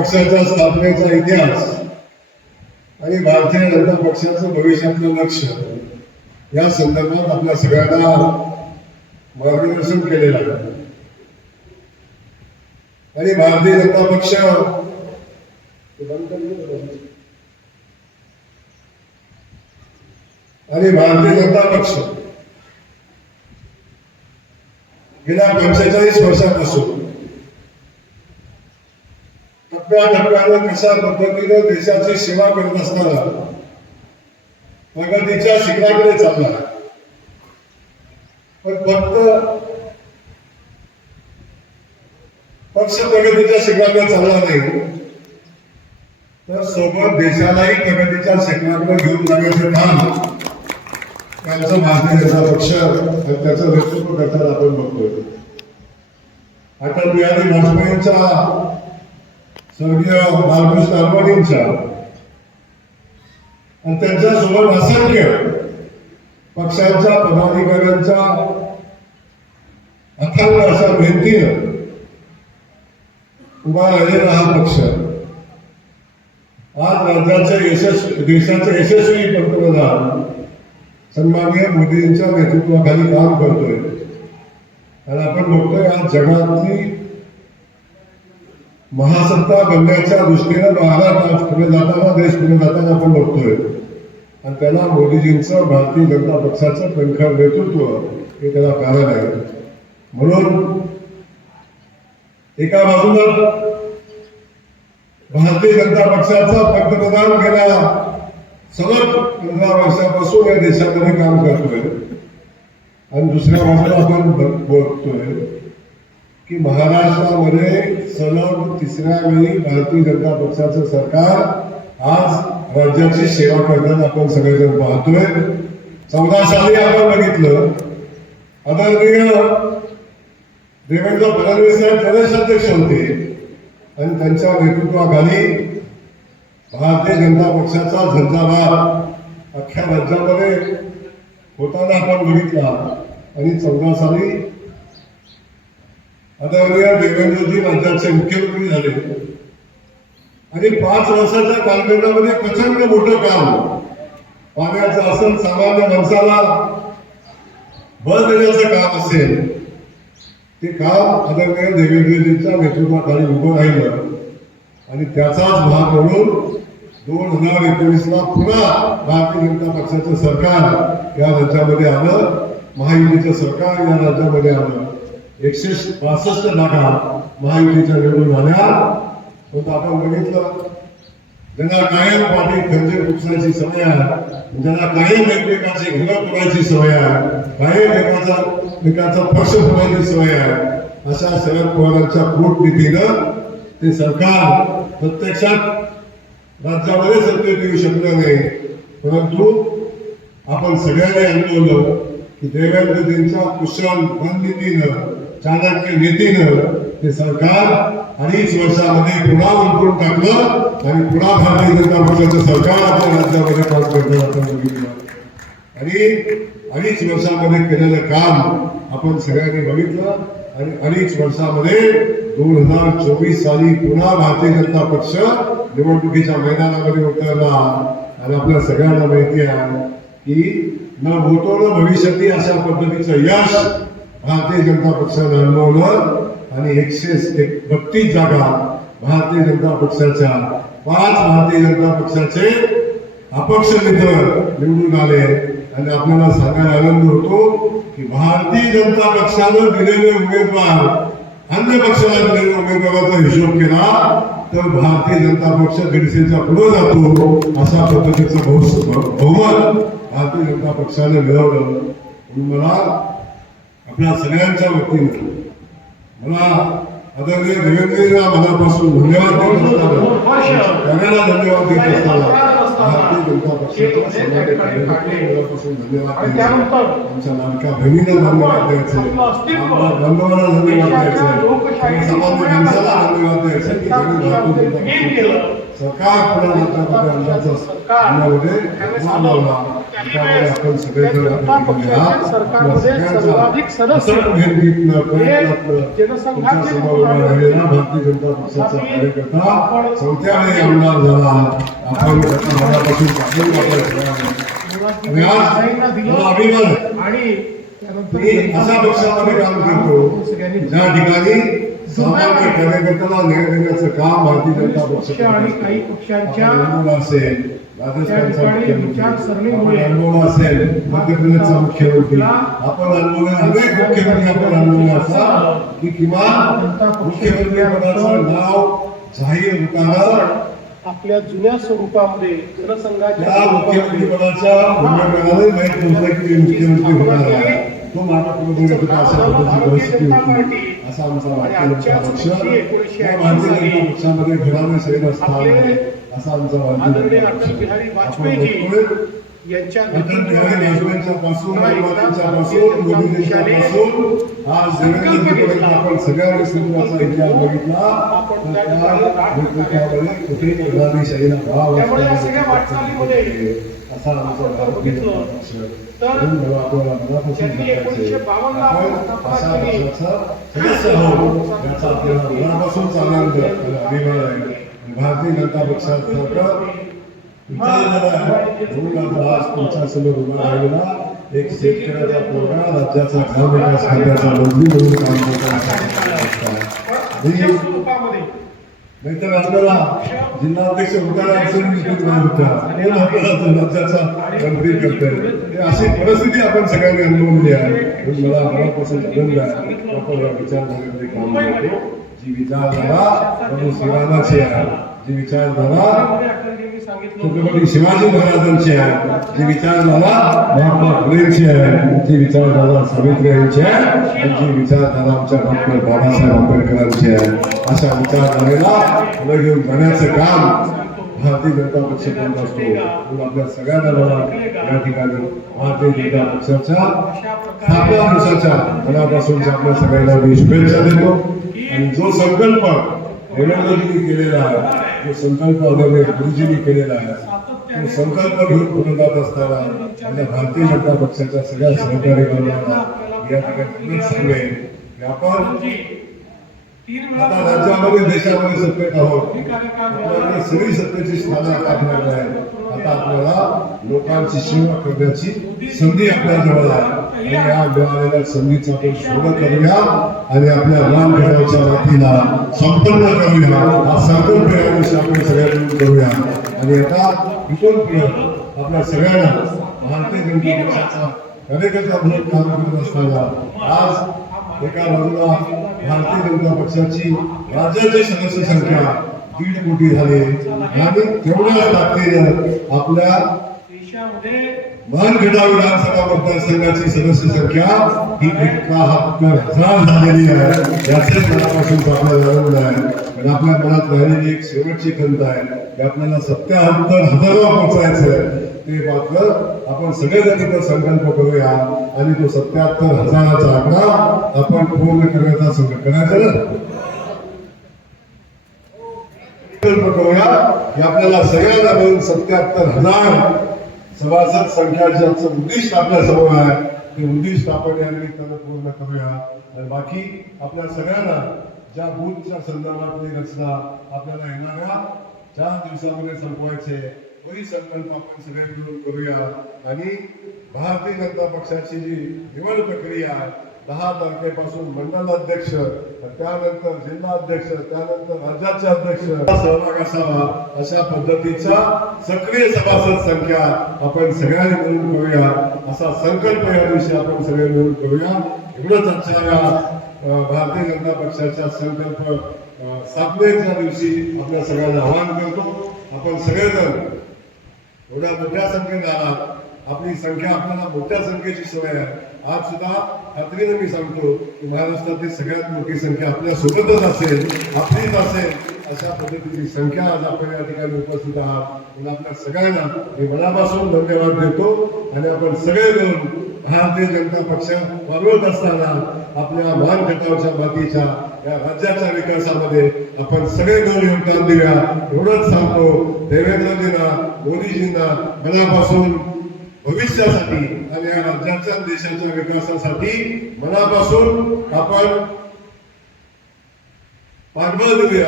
पक्षाच्या स्थापनेचा इतिहास आणि भारतीय जनता पक्षाचं भविष्यातलं लक्ष या संदर्भात आपल्या सगळ्यांना मार्गदर्शन केलेलं आहे. आणि भारतीय जनता पक्ष आणि भारतीय जनता पक्ष गेल्या पंचेचाळीस वर्षापासून टप्प्याटप्प्यानं कशा पद्धतीनं देशाची सेवा करत असताना प्रगतीच्या शिखराकडे चालला पण फक्त पक्ष प्रगतीच्या शिखराकडे चालला नाही हो. तर सोबत देशालाही प्रगतीच्या शिखराकडे घेऊन जाण्याचं काम त्यांचं भारतीय जनता पक्ष त्याचं नेतृत्व करताना आपण बघतोय. अटल बिहारी वाजपेयींच्या स्वर्गीय बालकृष्ण अडवाणींच्या आणि त्यांच्यासोबत असंख्य पक्षांच्या पदाधिकाऱ्यांच्या अथांग अशा भेटीनं उभा राहिलेला हा पक्ष. आज राज्याचे यशस्वी देशाचे यशस्वी पंतप्रधान सन्माननीय मोदींच्या नेतृत्वाखाली काम करतोय. आणि आपण बघतोय आज जगातली महासत्ता बनण्याच्या दृष्टीनं महाराष्ट्र पुढे जाताना देश पुढे जाताना आपण बघतोय. आणि त्याला मोदीजींचं भारतीय जनता पक्षाचं कणखर नेतृत्व हे त्याला कारण आहे. म्हणून एका बाजूला भारतीय जनता पक्षाचा पंतप्रधान गेल्या सलग पंधरा वर्षापासून या देशामध्ये काम करतोय. आणि दुसऱ्या बाजूला आपण बघतोय. की महाराष्ट्रामध्ये सलग तिसऱ्या वेळी भारतीय जनता पक्षाचं सरकार आज राज्याची सेवा करताना आपण सगळेजण पाहतोय. चौदा साली आपण बघितलं. आदरणीय देवेंद्र फडणवीस साहेब प्रदेशाध्यक्ष होते. आणि त्यांच्या नेतृत्वाखाली भारतीय जनता पक्षाचा झंझावात अख्ख्या राज्यामध्ये होताना आपण बघितला. आणि चौदा साली आदरणीय देवेंद्रजी राज्याचे मुख्यमंत्री झाले. आणि पाच वर्षाच्या कालखंडामध्ये प्रचंड मोठं काम. पाण्याचं असेल सामान्य माणसाला बळ देण्याचं काम असेल. ते काम आदरणीय देवेंद्रजींच्या नेतृत्वाखाली उभं राहिलं. आणि त्याचाच भाग म्हणून दोन हजार एकोणीसला पुन्हा भारतीय जनता पक्षाचं सरकार या राज्यामध्ये आलं. महायुतीचं सरकार या राज्यामध्ये आलं. एकशे पासष्ट जागा महायुतीच्या निवडून आल्या पण आपण बघितलं ज्यांना कायम पाठी खर्चे उपसायची सवय आहे ज्यांना कायम एकमेकाची घरं पुरायची सवय आहे कायम एकाचा एकाचा पक्ष पुरायची सवय आहे अशा शरद पवारांच्या कूटनीतीनं ते सरकार प्रत्यक्षात राज्यामध्ये सत्तेत येऊ शकलं नाही. परंतु आपण सगळ्यांनी अनुभवलं की देवेंद्रजींच्या कुशल रणनीतीनं चाणक्य नेतेनं ते सरकार अडीच वर्षामध्ये पुन्हा उलटून टाकलं आणि पुन्हा भारतीय जनता पक्षाचं सरकार आपल्या राज्यामध्ये काम करतं असं बघितलं आणि अडीच वर्षामध्ये केलेलं काम आपण सगळ्यांनी बघितलं आणि अडीच वर्षामध्ये दोन हजार चोवीस साली पुन्हा भारतीय जनता पक्ष निवडणुकीच्या मैदानामध्ये उतरला. आणि आपल्या सगळ्यांना माहिती आहे की न भूतो न भविष्यती अशा पद्धतीचं यश भारतीय जनता पक्षानं अनुभवलं आणि एकशे एक बत्तीस जागा भारतीय जनता पक्षाच्या पाच भारतीय जनता पक्षाचे अपक्ष मित्र निवडून आले. आणि आपल्याला सांगायला आनंद होतो की भारतीय जनता पक्षानं दिलेले उमेदवार अन्य पक्षाला दिलेल्या उमेदवाराचा हिशोब केला तर भारतीय जनता पक्ष दीडशेच्या पुढे जातो अशा पद्धतीचं बहुमत भारतीय जनता पक्षाने मिळवलं. म्हणून मला आपल्या सगळ्यांच्या वतीनं मला आदरणीय देवेंद्रला मनापासून धन्यवाद देत असताना कार्याला धन्यवाद देत असताना भारतीय जनता पक्षाच्या मनापासून धन्यवाद द्यायचे. आमच्या लाडक्या बहिणीला धन्यवाद द्यायचे आमच्या बंधूंना धन्यवाद द्यायचे सामान्य माणसाला धन्यवाद द्यायचे की त्यांनी भारतीय जनता. सरकार पुन्हा आणण्याचा सरकार त्यामुळे आपण सगळेजण त्या जनता पक्षाच्या सरकारमध्ये सर्वाधिक सदस्य जनसंघाचे भारतीय जनता पक्षाचा कार्यकर्ता चौथ्या वेळी आमदार झाला आपण त्याच्या मनापासून पाठवून मुळात आणि अशा पक्षामध्ये काम करतो ज्या ठिकाणी सामान्य कार्यकर्त्याला न्याय देण्याचं काम भारतीय जनता पक्ष पक्ष आणि काही पक्षांच्या असेल राजस्थानचा मुख्यमंत्री. आपण अनुभव असेल मध्य प्रदेशचा मुख्यमंत्री आपण अनुभव अनेक मुख्यमंत्री आपण अनुभव असा की किमान मुख्यमंत्री पदाचं नाव जाहीर होताना आपल्या जुन्या स्वरूपामध्ये जनसंघाच्या मुख्यमंत्री पदाच्या उमेदवारालाही माहीत नव्हतं की मुख्यमंत्री होणार आहे तो होती असा आमचा जनता पक्ष भारतीय जनता पक्षामध्ये घराणे शरीर असतात असा आमचा भारतीय यांच्या आपण सगळ्या इतिहास बघितला. भाव असा आमचा भारतीय जनता पक्ष तर म्हणून मला आपल्याला मनापासून त्यांनी सांगायचं आहे. 1952 ला आपण स्थापना अशा केली. पक्षाचा सदस्य आहोत याचा आपल्याला मनापासून आनंद आणि अभिमान आहे. आणि भारतीय जनता पक्षासारखं एक शेतकऱ्याचा पोरगा राज्याचा ग्रामविकास खात्याचा मंत्री म्हणून काम करतो नाहीतर आपल्याला जिल्हाध्यक्ष होताना अडचणी निघत नाही राज्याचा मंत्री करतोय हे अशी परिस्थिती आपण सगळ्यांनी अनुभवली आहे म्हणून मला मनापासून आनंद आहे आपण या विचारधारेमध्ये काम करतो जी विचारधारा प्रभू श्रीरामाची आहे. जी विचारधारा छत्रपती शिवाजी महाराजांची आहे जी विचारधारा महात्मा फुलेंची आहे जी विचारधारा सावित्रीबाईंची आहे आणि जी विचारधारा आमच्या डॉक्टर बाबासाहेब आंबेडकरांची आहे अशा विचारधारेला पुढे घेऊन जाण्याचं काम भारतीय जनता पक्ष करत असतो. म्हणून आपल्या सगळ्यांना मला या ठिकाणी भारतीय जनता पक्षाच्या स्थापना दिवसाच्या मनापासून आपल्या सगळ्यांना मी शुभेच्छा देतो. आणि जो संकल्प देवेंद्रजींनी केलेला आहे जो संकल्प आदरणीय गुरुजींनी केलेला आहे तो संकल्प घेऊन पुढे जात असताना माझ्या भारतीय जनता पक्षाच्या सगळ्या सहकारी बांधवांना या ठिकाणी एवढंच सांगेन की आपण आता राज्यामध्ये देशामध्ये सत्तेत आहोत. आपल्याला सगळी सत्तेची स्थानं आता आपल्याकडे आहे आता आपल्याला लोकांची सेवा करण्याची संधी आपल्या जवळ आहे. आणि या मिळालेल्या संधीचं आपण सोनं करूया आणि आपल्या रामगडाच्या मातीला संपन्न करूया. हा संकल्प या दिवशी आपण सगळ्या करूया. आणि आता इथून पुढे आपल्या सगळ्यांना भारतीय जनता पक्षाचा कार्यकर्ता म्हणून काम करत असताना आज एका बाजूला भारतीय जनता पक्षाची राज्याची सदस्य संख्या दीड कोटी झाली. आणि तेवढ्याच ताकदीनं आपल्या देशामध्ये मानगडा विधानसभा मतदारसंघाची सदस्य संख्या ही एकाहत्तर हजार झालेली आहे. याचे मनापासून आपल्याला जाणवलं आहे. आणि आपल्या मनात राहिलेली एक शेवटची खंत आहे की आपल्याला सत्याहत्तर हजारावर पोहोचायचं आहे. ते मात्र आपण सगळेजण इथं संकल्प करूया आणि तो सत्याहत्तर हजाराचा आकडा आपण पूर्ण करण्याचा संकल्प करायचा ना संकल्प करूया की आपल्याला सगळ्यांना मिळून सत्याहत्तर हजार सभासद संख्याचं उद्दिष्ट आपल्यासमोर आहे. ते उद्दिष्ट आपण या निमित्तानं पूर्ण करूया. आणि बाकी आपल्या सगळ्यांना ज्या बूथच्या संदर्भातली रचना आपल्याला येणाऱ्या चार दिवसामध्ये संपवायचे तोही संकल्प आपण सगळे मिळून करूया. आणि भारतीय जनता पक्षाची जी निवड प्रक्रिया आहे दहा तारखेपासून मंडल अध्यक्ष त्यानंतर जिल्हा अध्यक्ष त्यानंतर राज्याचे अध्यक्ष सहभाग असावा अशा पद्धतीचा सक्रिय सभासद संख्या आपण सगळ्यांनी मिळून करूया असा संकल्प या दिवशी आपण सगळे मिळून करूया एवढंच आजच्या या भारतीय जनता पक्षाच्या संकल्प स्थापनेच्या दिवशी आपल्या सगळ्यांना आवाहन करतो. आपण सगळेजण एवढ्या मोठ्या संख्येने आलात. आपली संख्या आपल्याला मोठ्या संख्येची सवय आहे. आज सुद्धा खात्रीने मी सांगतो की महाराष्ट्रातील सगळ्यात मोठी संख्या आपल्या सोबतच असेल आपलीच असेल अशा पद्धतीची संख्या आज आपण या ठिकाणी उपस्थित आहात. आणि आपल्या सगळ्यांना मी मनापासून धन्यवाद देतो आणि आपण सगळे मिळून भारतीय जनता पक्ष वाढवत असताना आपल्या मान घटावच्या मातीच्या या राज्याच्या विकासामध्ये आपण सगळे मिळून योगदान देऊया. एवढंच सांगतो देवेंद्रजींना मोदीजींना मनापासून भविष्यासाठी आणि या राज्याच्या देशाच्या विकासासाठी मनापासून आपण पाठबळ देऊया.